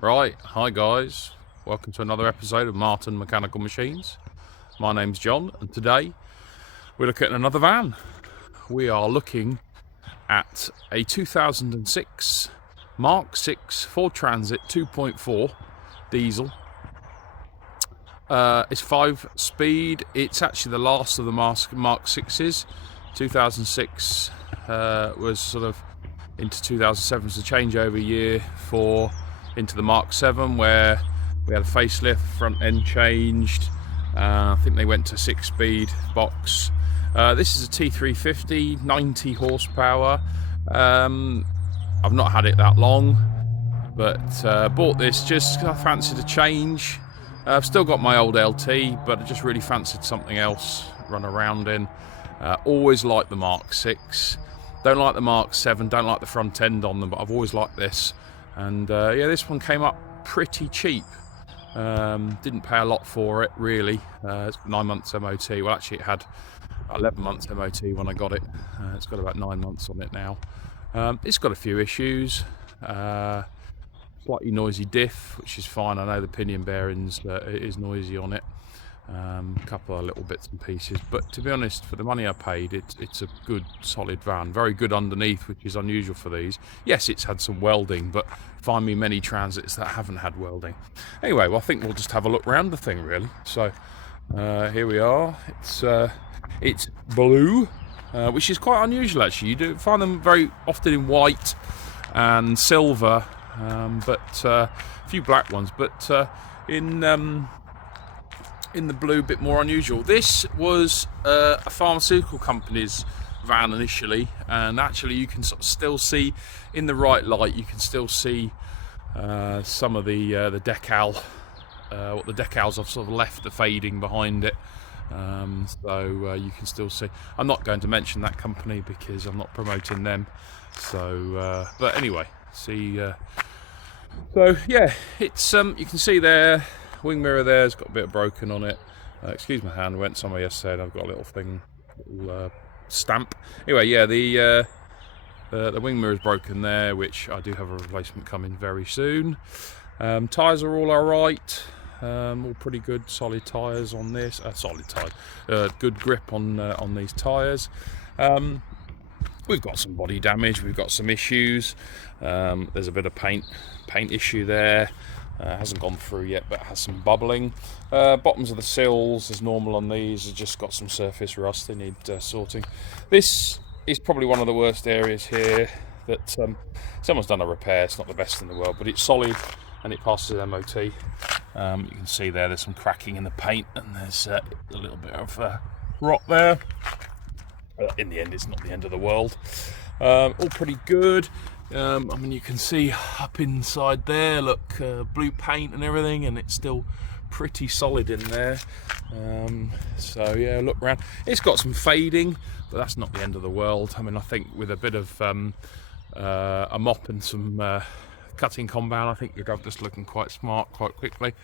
Right, hi guys, welcome to another episode of Martin Mechanical Machines. My name's John, and today we're looking at another van. We are looking at a 2006 Mark 6 Ford Transit 2.4 diesel. It's 5-speed. It's actually the last of the Mark 6s. 2006 was sort of into 2007 was the changeover year for into the Mark 7, where we had a facelift, front end changed. I think they went to 6-speed box. This is a T350, 90 horsepower. I've not had it that long, but bought this just because I fancied a change. I've still got my old LT, but I just really fancied something else run around in. Always liked the Mark 6. Don't like the Mark 7, don't like the front end on them, but I've always liked this. And yeah, this one came up pretty cheap. Didn't pay a lot for it, really. It's 9 months MOT. Well, actually, it had 11 months MOT when I got it. It's got about 9 months on it now. It's got a few issues. Slightly noisy diff, which is fine. I know the pinion bearings it is noisy on it. A couple of little bits and pieces, but to be honest, for the money I paid, it's a good solid van. Very good underneath, which is unusual for these. Yes, it's had some welding, but find me many Transits that haven't had welding. Anyway, well, I think we'll just have a look around the thing, really. So here we are. It's blue, which is quite unusual actually. You do find them very often in white and silver, but a few black ones, but in the blue, a bit more unusual. This was a pharmaceutical company's van initially, and actually you can sort of still see in the right light, you can still see some of the decal, what the decals have sort of left the fading behind it. So you can still see. I'm not going to mention that company because I'm not promoting them. So but anyway, see. So yeah, it's you can see there. Wing mirror there's got a bit of broken on it. Excuse my hand, went somewhere yesterday. I've got a little thing, little stamp. Anyway, yeah, the wing mirror is broken there, which I do have a replacement coming very soon. Tyres are all alright, all pretty good, solid tyres on this. Solid tyre, good grip on these tyres. We've got some body damage. We've got some issues. There's a bit of paint issue there. Hasn't gone through yet, but has some bubbling. Bottoms of the sills, as normal on these, have just got some surface rust. They need sorting. This is probably one of the worst areas here that someone's done a repair. It's not the best in the world, but it's solid and it passes MOT. You can see there's some cracking in the paint, and there's a little bit of rot there. In the end, it's not the end of the world. All pretty good. I mean, you can see up inside there, look, blue paint and everything, and it's still pretty solid in there. So yeah, look around. It's got some fading, but that's not the end of the world. I mean, I think with a bit of a mop and some cutting compound, I think you'd have this looking quite smart quite quickly.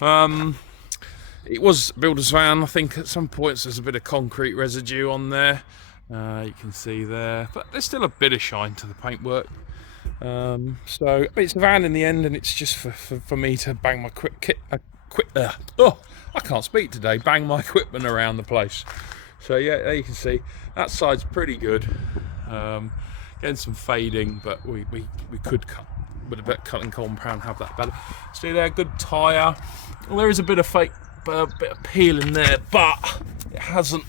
It was a builder's van. I think at some points there's a bit of concrete residue on there. You can see there, but there's still a bit of shine to the paintwork. So it's a van in the end, and it's just for me to bang my I can't speak today. Bang my equipment around the place. So yeah, there you can see that side's pretty good. Getting some fading, but we could cut with a bit of cutting compound, have that better. See there, good tyre. Well, there is a bit of fake. A bit of peel in there, but it hasn't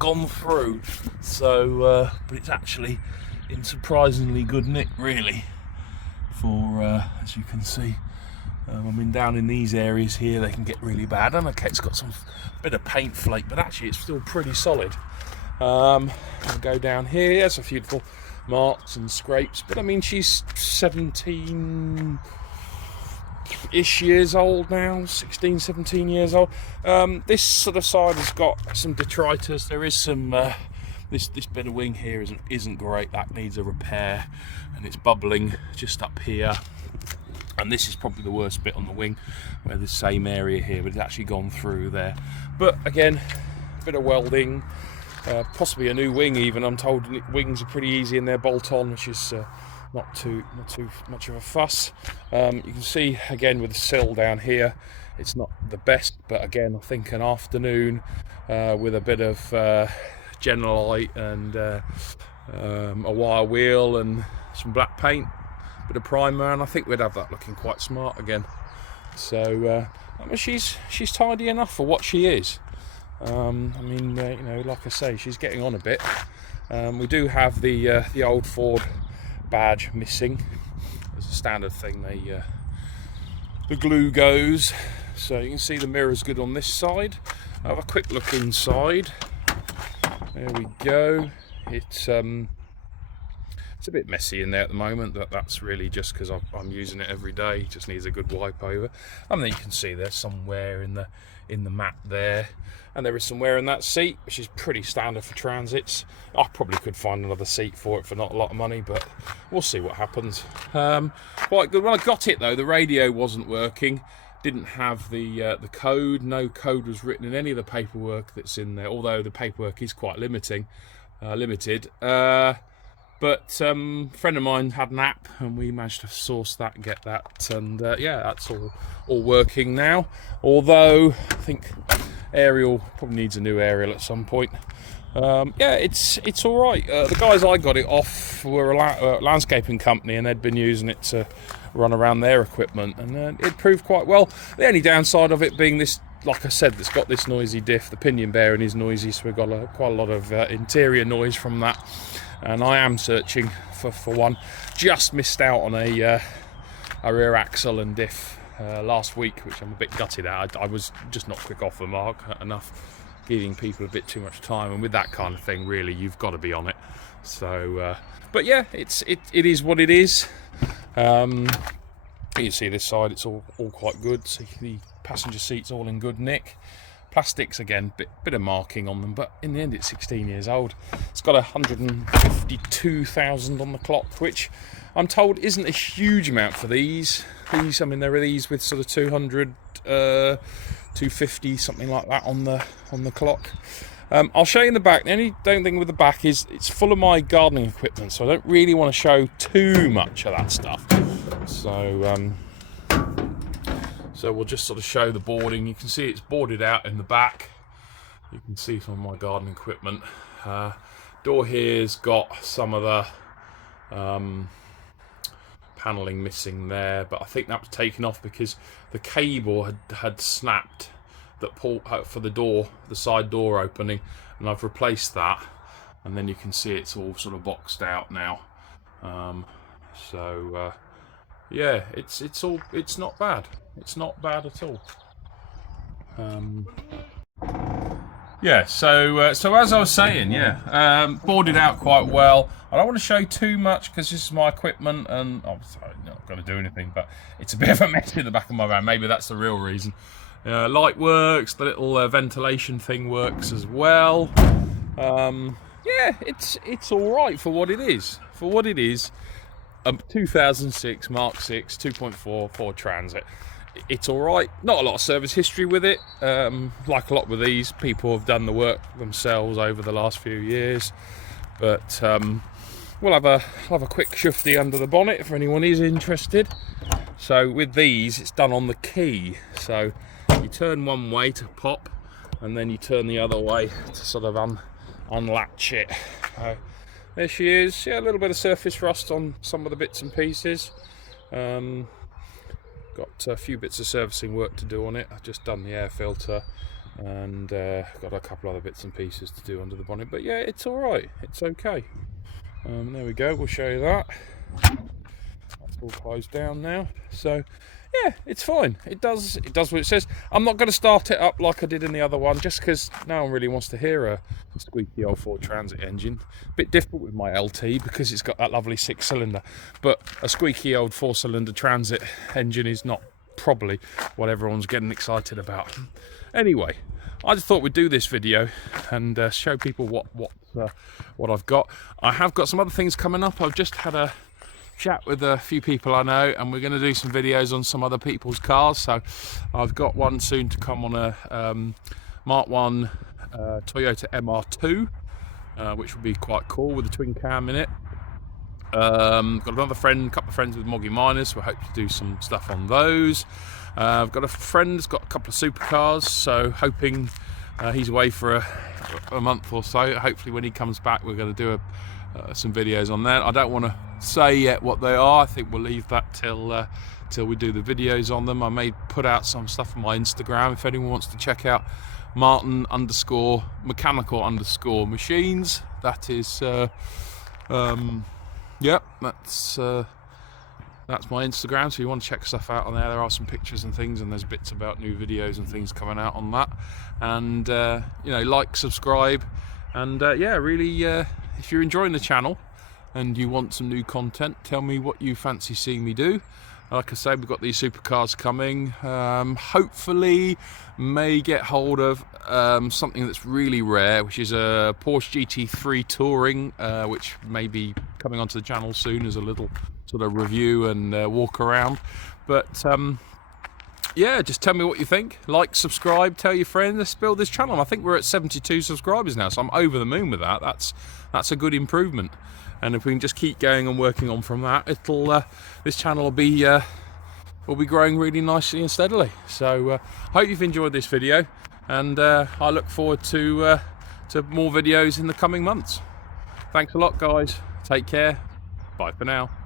gone through. So, but it's actually in surprisingly good nick, really. For as you can see, I mean, down in these areas here, they can get really bad. And okay, it's got some bit of paint flake, but actually, it's still pretty solid. I'll go down here. There's a few little marks and scrapes, but I mean, she's 17-ish years old now, 16, 17 years old. This sort of side has got some detritus. There is some this bit of wing here isn't great. That needs a repair, and it's bubbling just up here. And this is probably the worst bit on the wing, where the same area here, but it's actually gone through there. But again, a bit of welding, possibly a new wing even. I'm told wings are pretty easy in their bolt on, which is not too much of a fuss. You can see again with the sill down here, it's not the best, but again I think an afternoon with a bit of Genelite and a wire wheel and some black paint, a bit of primer, and I think we'd have that looking quite smart again. So I mean, she's tidy enough for what she is. I mean, you know, like I say, she's getting on a bit. We do have the old Ford badge missing. As a standard thing, the glue goes. So you can see the mirror's good on this side. I'll have a quick look inside. There we go. It's a bit messy in there at the moment, but that's really just because I'm using it every day. It just needs a good wipe over. And then you can see there's some wear in the mat there, and there is some wear in that seat, which is pretty standard for Transits. I probably could find another seat for it for not a lot of money, but we'll see what happens. Quite good. When I got it though, the radio wasn't working. Didn't have the code. No code was written in any of the paperwork that's in there, although the paperwork is quite limited. But a friend of mine had an app, and we managed to source that and get that, and yeah, that's all working now. Although I think aerial probably needs a new aerial at some point. Yeah, it's all right. The guys I got it off were a landscaping company, and they'd been using it to run around their equipment, and it proved quite well. The only downside of it being this, like I said, it's got this noisy diff. The pinion bearing is noisy, so we've got quite a lot of interior noise from that. And I am searching for one. Just missed out on a rear axle and diff last week, which I'm a bit gutted at. I was just not quick off the mark enough, giving people a bit too much time. And with that kind of thing, really, you've got to be on it. So, but yeah, it is what it is. You see this side, it's all quite good. See the passenger seats all in good nick. Plastics again, bit of marking on them, but in the end it's 16 years old. It's got 152,000 on the clock, which I'm told isn't a huge amount for these. I mean, there are these with sort of 200, 250, something like that on the clock. I'll show you in the back. The only thing with the back is it's full of my gardening equipment, so I don't really want to show too much of that stuff. So we'll just sort of show the boarding. You can see it's boarded out in the back. You can see some of my gardening equipment. Door here's got some of the panelling missing there, but I think that was taken off because the cable had snapped that pulled for the door, the side door opening, and I've replaced that. And then you can see it's all sort of boxed out now. Yeah, it's not bad. It's not bad at all. Yeah, so as I was saying, yeah, boarded out quite well. I don't want to show too much because this is my equipment, and I'm not going to do anything, but it's a bit of a mess in the back of my van. Maybe that's the real reason. Light works, the little ventilation thing works as well. Yeah, it's all right for what it is. For what it is. 2006 Mark 6 2.4 Ford Transit. It's all right. Not a lot of service history with it. Like a lot with these, people have done the work themselves over the last few years. But we'll have a quick shufty under the bonnet if anyone is interested. So with these, it's done on the key. So you turn one way to pop, and then you turn the other way to sort of unlatch it. There she is. Yeah, a little bit of surface rust on some of the bits and pieces. Got a few bits of servicing work to do on it. I've just done the air filter, and got a couple other bits and pieces to do under the bonnet. But yeah, it's all right. It's okay. There we go. We'll show you that. That's all closed down now. So yeah, it's fine. It does what it says. I'm not going to start it up like I did in the other one, just because no one really wants to hear a squeaky old Ford Transit engine. A bit difficult with my LT because it's got that lovely 6-cylinder, but a squeaky old 4-cylinder Transit engine is not probably what everyone's getting excited about. Anyway, I just thought we'd do this video and show people what I've got. I have got some other things coming up. I've just had a chat with a few people I know, and we're going to do some videos on some other people's cars. So I've got one soon to come on a Mark 1 Toyota MR2, which will be quite cool with a twin cam in it. Got another friend, a couple of friends with Moggy Miners, so I hope to do some stuff on those. I've got a friend that's got a couple of supercars, so hoping he's away for a month or so. Hopefully when he comes back we're going to do some videos on that. I don't want to say yet what they are. I think we'll leave that till we do the videos on them. I may put out some stuff on my Instagram if anyone wants to check out Martin_mechanical_machines. That is yep, that's my Instagram, so you want to check stuff out on there. There are some pictures and things, and there's bits about new videos and things coming out on that. And you know, like, subscribe, and yeah, really, if you're enjoying the channel and you want some new content, tell me what you fancy seeing me do. Like I say, we've got these supercars coming. Hopefully may get hold of something that's really rare, which is a Porsche GT3 Touring, which may be coming onto the channel soon as a little sort of review and walk around. But yeah, just tell me what you think. Like, subscribe, tell your friends. Let's build this channel. I think we're at 72 subscribers now, so I'm over the moon with that. That's a good improvement. And if we can just keep going and working on from that, it'll this channel will be growing really nicely and steadily. So hope you've enjoyed this video, and I look forward to more videos in the coming months. Thanks a lot, guys. Take care. Bye for now.